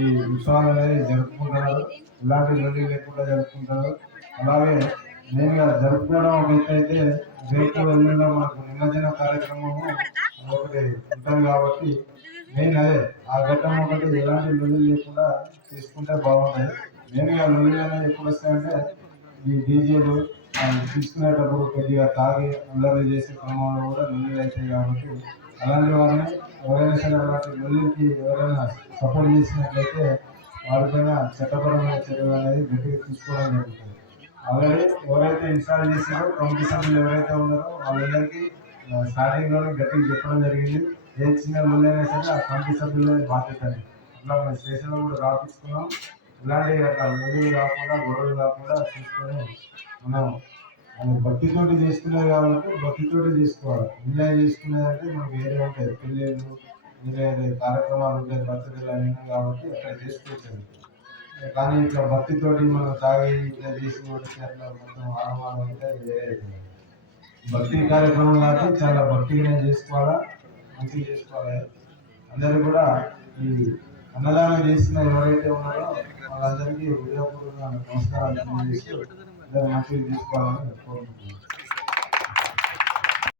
ఈ ఉత్సవాలు అనేది జరుపుకుంటారు. ఇలాంటి లొల్లి లేకుండా జరుపుకుంటారు. అలాగే మెయిన్గా జరుపుకోవడం ఒక అయితే రేపు ఎల్లుండో మనకు నిమజ్జన కార్యక్రమము ఒకటి ఉంటుంది కాబట్టి మెయిన్ అదే ఆ ఘట్టం ఒకటి ఎలాంటి లొల్లి లేకుండా తీసుకుంటే బాగుంటుంది. మెయిన్గా లొల్లి అనేది ఎప్పుడు వస్తాయంటే ఈ డీజేలు తీసుకునేటప్పుడు కొద్దిగా తాగి అల్లరి చేసే క్రమంలో కూడా లొల్లి అవుతాయి కాబట్టి అలాంటి వారిని ఎవరైనా సరే అలాంటి లొల్లికి ఎవరైనా సపోర్ట్ చేసినట్లయితే వారిపైన చట్టపరమైన చర్యలు అనేది గట్టిగా తీసుకోవడం జరుగుతుంది. అలాగే ఎవరైతే ఇన్స్టాల్ చేసినారో కమిటీ సభ్యులు ఎవరైతే ఉన్నారో వాళ్ళందరికీ స్టార్టింగ్లోనే గట్టిగా చెప్పడం జరిగింది. ఏ చిన్న లొల్లైనా సరే ఆ కమిటీ సభ్యులే బాధ్యత అట్లా మన స్టేషన్లో కూడా రాపించుకున్నాం ఇలాంటి అట్లా లొల్లులు కాకుండా గొడవలు కాకుండా చూసుకొని మనం అది భక్తితోటి చేస్తున్నారు కాబట్టి భక్తితోటి చేసుకోవాలి. ఎంజాయ్ చేసుకునేది మనకు మనకి వేరే ఉంటాయి. పెళ్ళిళ్ళు వేరే కార్యక్రమాలు ఉంటాయి. బర్త్డేలు అన్నీ కాబట్టి అక్కడ చేసుకోవచ్చు కానీ ఇట్లా భక్తితోటి మనం తాగి ఇట్లా చేసుకోవచ్చు అట్లా మొత్తం ఆడవాళ్ళు అంటే వేరే భక్తి కార్యక్రమం కాబట్టి చాలా భక్తిగా చేసుకోవాలా? మంచిగా చేసుకోవాలి? అందరూ కూడా ఈ అన్నదానం చేసిన ఎవరైతే ఉన్నారో వాళ్ళందరికీ హృదయపూర్వక నమస్కారాలు అందరూ మంచిగా తీసుకోవాలని కోరుకుంటున్నాను.